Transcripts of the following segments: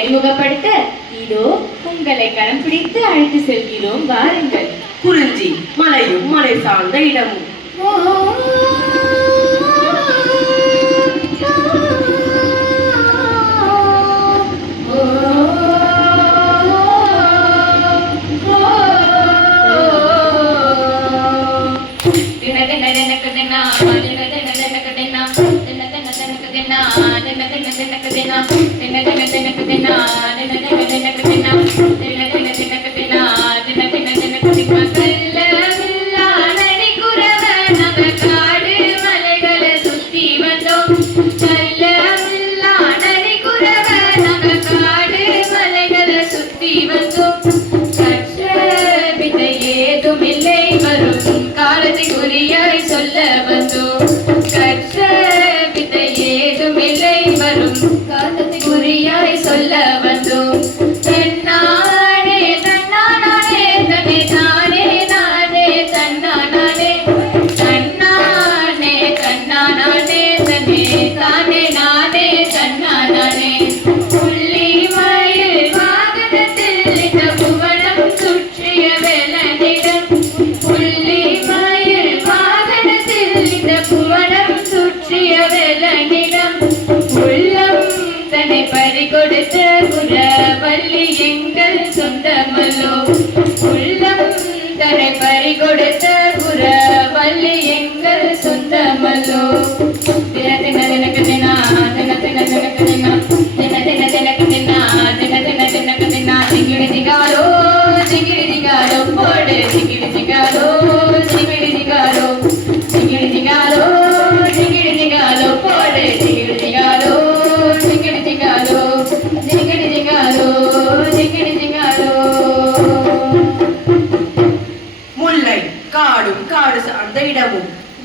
அறிமுகப்படுத்த இதோ உங்களை கரம் பிடித்து அழைத்து செல்கிறோம், வாருங்கள். குறிஞ்சி மலையும் மலை சார்ந்த இடமும்.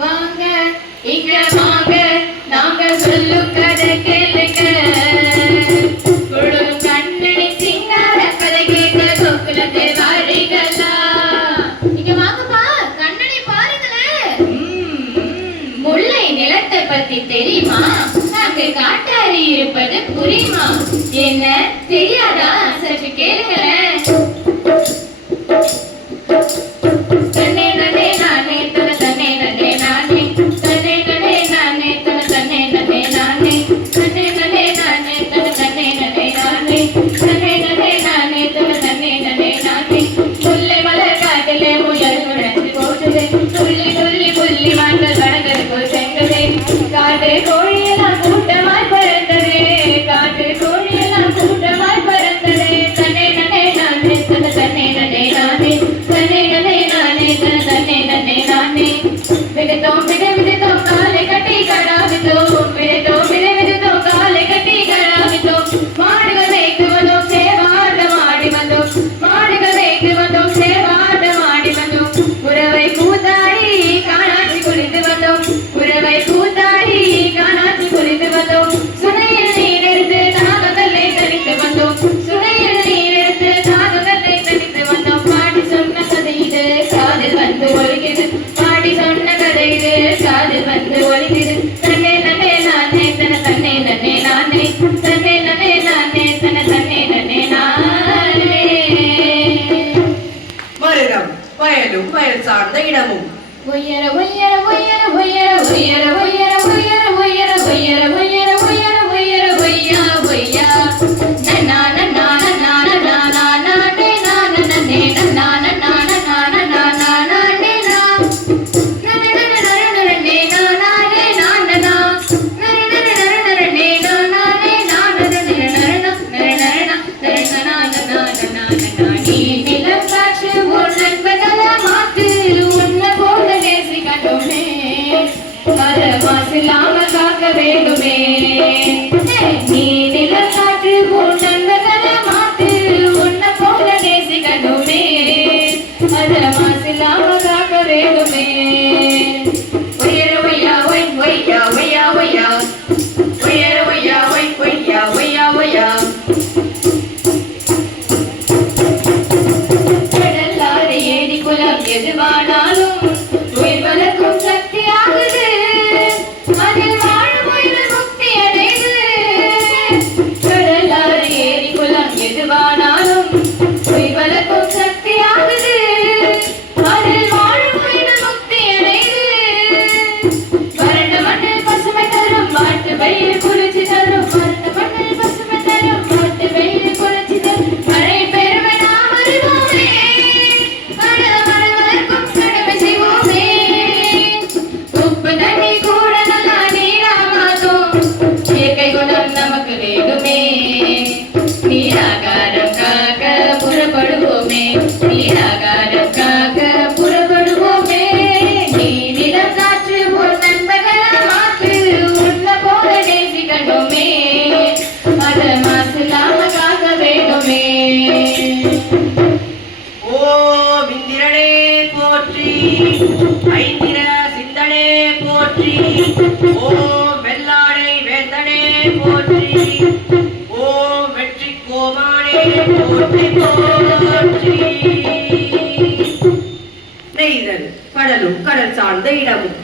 வாங்க இங்க வாங்க, நாங்க சொல்லும் கதை கேளுங்க. குழு கண்ணனை சிங்கார கதை கேட்க கோகுலத்தை வாரீங்களா? இங்க வாங்கப்பா, கண்ணனை பாருங்களேன். முல்லை நிலத்தை பத்தி தெரியுமா? அங்கு காட்டாரி இருப்பது புரியுமா? என்ன தெரியாதா? சற்று கேளுங்களேன். சார்ந்த இடமும். ஒய்யர ஒய்யர ஒய்யர ஒய்யர ஒய்யர ஒய்யர ஒய்யர ஒய்யர ஒய்யர ஒய்யர ஒய்யர ஒய்யர ஒய்யா ஒய்யா நன்னா நன்னா நன்னா நன்னா நன்னா டே நன்னா நன்னே நன்னா நன்னா நன்னா நன்னா நன்னா டே நா நன்னா நன்னா நன்னே நன்னா டே நன்னா நன்னா நன்னா நன்னே நன்னா டே நன்னா நன்னா நன்னா நன்னா நீ நிலம் காற்று உன் நண்பர்கள மாத்து உன்ன போல நேசிக்கட்டுமே. போற்றி போற்றி. நெய்தல் கடலும் கடல் சார்ந்த இடமும்.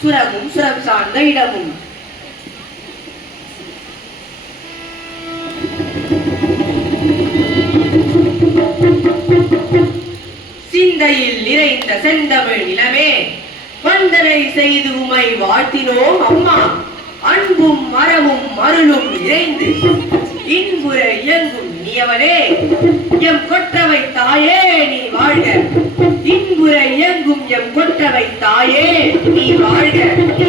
சுரமும் சுரம் சார்ந்த இடமும். சிந்தையில் நிறைந்த செந்தமிழ் நிலமே, வந்தனை செய்து உமை வாழ்த்தினோம் அம்மா. அன்பும் மரமும் அருளும் நிறைந்து இன்புற இயங்கும் நீயவனே, எம் கொற்றவை தாயே நீ வாழ்க. இன்புற இயங்கும் எம் கொற்றவை தாயே நீ வாழ்க, நீ